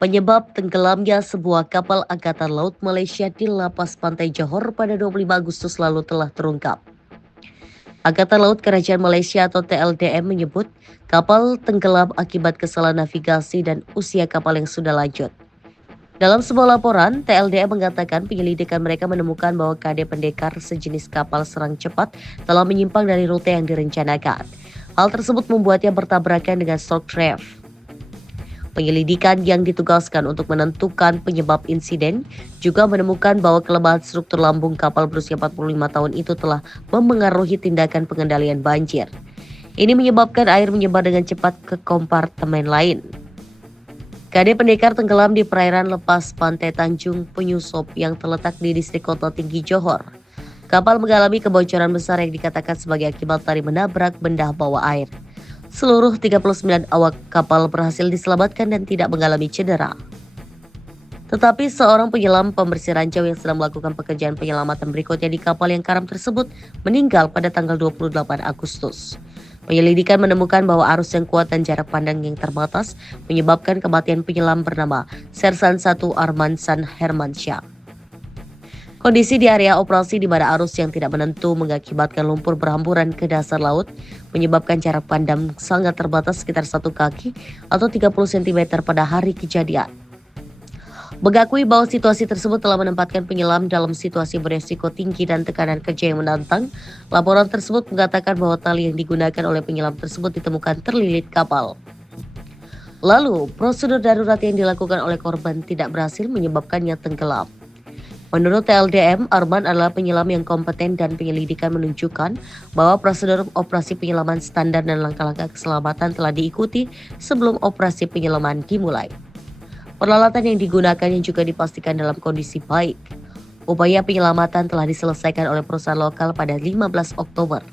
Penyebab tenggelamnya sebuah kapal Angkatan Laut Malaysia di lapas pantai Johor pada 25 Agustus lalu telah terungkap. Angkatan Laut Kerajaan Malaysia atau TLDM menyebut kapal tenggelam akibat kesalahan navigasi dan usia kapal yang sudah lanjut. Dalam sebuah laporan, TLDM mengatakan penyelidikan mereka menemukan bahwa KD Pendekar sejenis kapal serang cepat telah menyimpang dari rute yang direncanakan. Hal tersebut membuatnya bertabrakan dengan Stork Reef. Penyelidikan yang ditugaskan untuk menentukan penyebab insiden juga menemukan bahwa kelemahan struktur lambung kapal berusia 45 tahun itu telah memengaruhi tindakan pengendalian banjir. Ini menyebabkan air menyebar dengan cepat ke kompartemen lain. KD Pendekar tenggelam di perairan lepas pantai Tanjung Penyusup yang terletak di distrik Kota Tinggi Johor. Kapal mengalami kebocoran besar yang dikatakan sebagai akibat dari menabrak benda bawa air. Seluruh 39 awak kapal berhasil diselamatkan dan tidak mengalami cedera. Tetapi seorang penyelam pembersih ranjau yang sedang melakukan pekerjaan penyelamatan berikutnya di kapal yang karam tersebut meninggal pada tanggal 28 Agustus. Penyelidikan menemukan bahwa arus yang kuat dan jarak pandang yang terbatas menyebabkan kematian penyelam bernama Sersan 1 Armansan Hermansyah. Kondisi di area operasi di mana arus yang tidak menentu mengakibatkan lumpur berhamburan ke dasar laut menyebabkan jarak pandang sangat terbatas sekitar 1 kaki atau 30 cm pada hari kejadian. Mengakui bahwa situasi tersebut telah menempatkan penyelam dalam situasi beresiko tinggi dan tekanan kerja yang menantang, laporan tersebut mengatakan bahwa tali yang digunakan oleh penyelam tersebut ditemukan terlilit kapal. Lalu, prosedur darurat yang dilakukan oleh korban tidak berhasil menyebabkannya tenggelam. Menurut TLDM, Arman adalah penyelam yang kompeten dan penyelidikan menunjukkan bahwa prosedur operasi penyelaman standar dan langkah-langkah keselamatan telah diikuti sebelum operasi penyelaman dimulai. Peralatan yang digunakan yang juga dipastikan dalam kondisi baik. Upaya penyelamatan telah diselesaikan oleh perusahaan lokal pada 15 Oktober.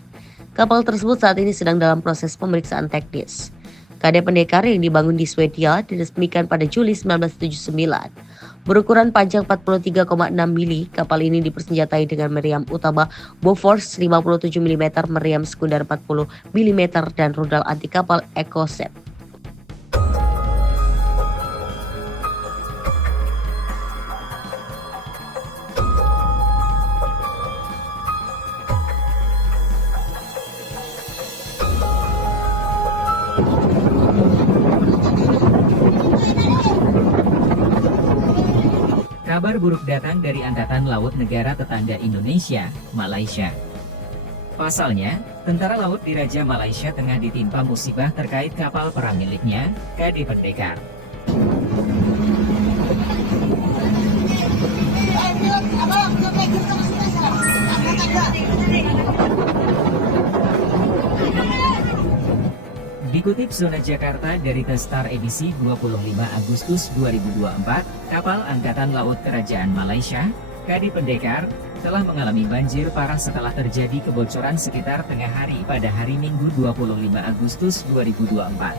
Kapal tersebut saat ini sedang dalam proses pemeriksaan teknis. KD Pendekar yang dibangun di Swedia diresmikan pada Juli 1979. Berukuran panjang 43,6 mili, kapal ini dipersenjatai dengan meriam utama Bofors 57 mm, meriam sekunder 40 mm, dan rudal anti kapal EcoSet. Kabar buruk datang dari Angkatan Laut negara tetangga Indonesia, Malaysia. Pasalnya, Tentara Laut Diraja Malaysia tengah ditimpa musibah terkait kapal perang miliknya, KD Pendekar. Dikutip Zona Jakarta dari Testar edisi 25 Agustus 2024, kapal Angkatan Laut Kerajaan Malaysia, KD Pendekar, telah mengalami banjir parah setelah terjadi kebocoran sekitar tengah hari pada hari Minggu 25 Agustus 2024.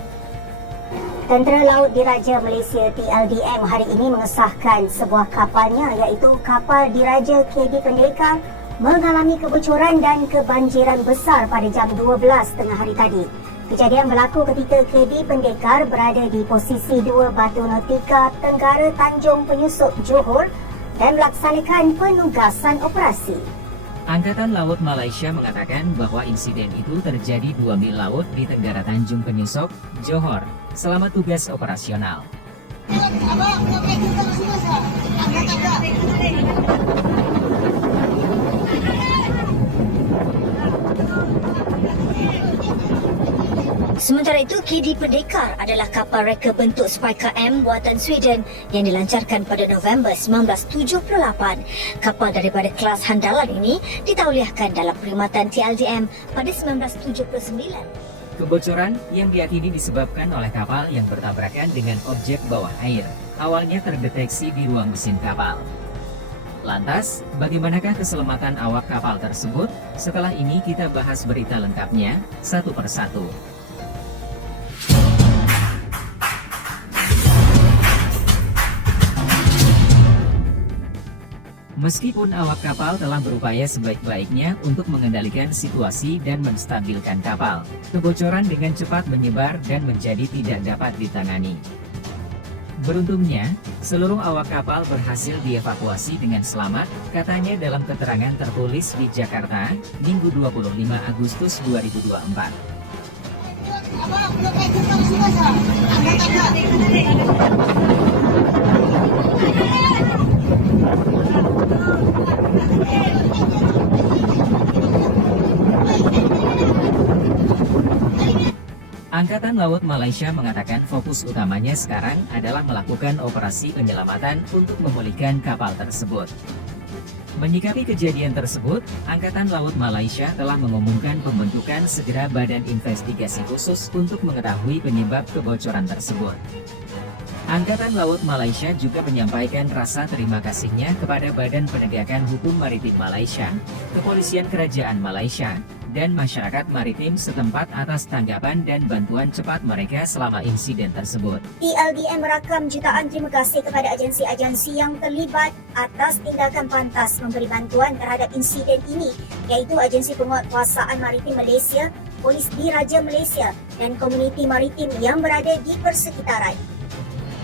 Tentera Laut Diraja Malaysia TLDM hari ini mengesahkan sebuah kapalnya iaitu kapal Diraja KD Pendekar mengalami kebocoran dan kebanjiran besar pada jam 12 tengah hari tadi. Kejadian berlaku ketika KD Pendekar berada di posisi 2 Batu Nautika Tenggara Tanjung Penyusup Johor dan melaksanakan penugasan operasi. Angkatan Laut Malaysia mengatakan bahwa insiden itu terjadi 2 mil laut di Tenggara Tanjung Penyusup, Johor, selama tugas operasional. Sementara itu, KD Pendekar adalah kapal reka bentuk Spica M buatan Sweden yang dilancarkan pada November 1978. Kapal daripada kelas handalan ini ditauliahkan dalam perkhidmatan TLDM pada 1979. Kebocoran yang diyakini disebabkan oleh kapal yang bertabrakan dengan objek bawah air, awalnya terdeteksi di ruang mesin kapal. Lantas, bagaimanakah keselamatan awak kapal tersebut? Setelah ini kita bahas berita lengkapnya, satu persatu. Meskipun awak kapal telah berupaya sebaik-baiknya untuk mengendalikan situasi dan menstabilkan kapal, kebocoran dengan cepat menyebar dan menjadi tidak dapat ditangani. Beruntungnya, seluruh awak kapal berhasil dievakuasi dengan selamat, katanya dalam keterangan tertulis di Jakarta, Minggu 25 Agustus 2024. Angkatan Laut Malaysia mengatakan fokus utamanya sekarang adalah melakukan operasi penyelamatan untuk memulihkan kapal tersebut. Menyikapi kejadian tersebut, Angkatan Laut Malaysia telah mengumumkan pembentukan segera badan investigasi khusus untuk mengetahui penyebab kebocoran tersebut. Angkatan Laut Malaysia juga menyampaikan rasa terima kasihnya kepada Badan Penegakan Hukum Maritim Malaysia, Kepolisian Kerajaan Malaysia, dan masyarakat maritim setempat atas tanggapan dan bantuan cepat mereka selama insiden tersebut. TLDM merakam jutaan terima kasih kepada agensi-agensi yang terlibat atas tindakan pantas memberi bantuan terhadap insiden ini, iaitu Agensi Penguatkuasaan Maritim Malaysia, Polis Diraja Malaysia, dan komuniti maritim yang berada di persekitaran.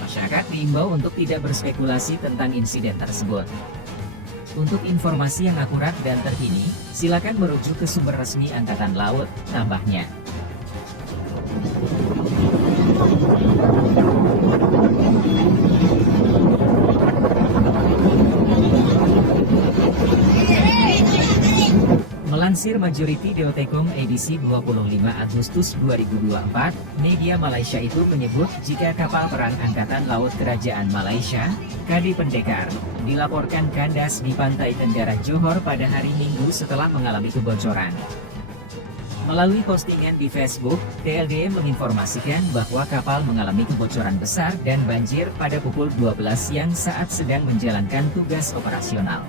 Masyarakat diimbau untuk tidak berspekulasi tentang insiden tersebut. Untuk informasi yang akurat dan terkini, silakan merujuk ke sumber resmi Angkatan Laut, tambahnya. Melansir Majority.com edisi 25 Agustus 2024, media Malaysia itu menyebut jika kapal perang Angkatan Laut Kerajaan Malaysia, KD Pendekar, dilaporkan kandas di pantai Tenggara Johor pada hari Minggu setelah mengalami kebocoran. Melalui postingan di Facebook, TLDM menginformasikan bahwa kapal mengalami kebocoran besar dan banjir pada pukul 12 siang saat sedang menjalankan tugas operasional.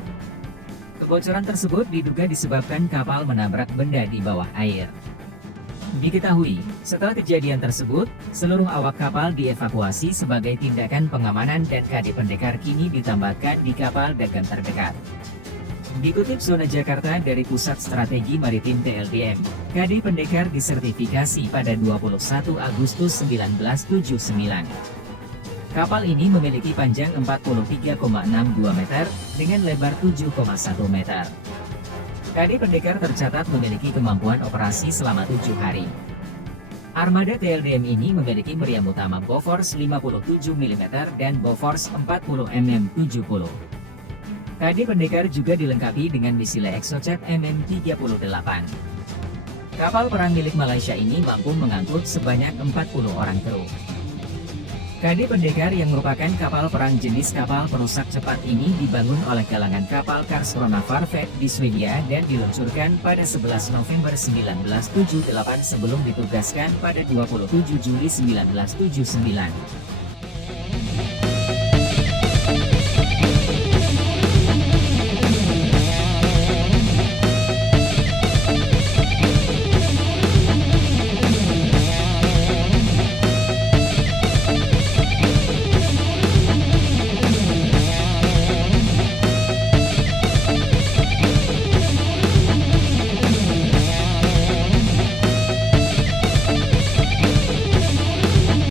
Kebocoran tersebut diduga disebabkan kapal menabrak benda di bawah air. Diketahui, setelah kejadian tersebut, seluruh awak kapal dievakuasi sebagai tindakan pengamanan dan KD Pendekar kini ditambahkan di kapal dagang terdekat. Dikutip Zona Jakarta dari Pusat Strategi Maritim TLDM, KD Pendekar disertifikasi pada 21 Agustus 1979. Kapal ini memiliki panjang 43,62 meter dengan lebar 7,1 meter. KD Pendekar tercatat memiliki kemampuan operasi selama 7 hari. Armada TLDM ini memiliki meriam utama Bofors 57 mm dan Bofors 40 mm 70. KD Pendekar juga dilengkapi dengan misil Exocet MM38. Kapal perang milik Malaysia ini mampu mengangkut sebanyak 40 orang kru. KD Pendekar yang merupakan kapal perang jenis kapal perusak cepat ini dibangun oleh galangan kapal Karlskrona Farfet di Swedia dan diluncurkan pada 11 November 1978 sebelum ditugaskan pada 27 Juli 1979.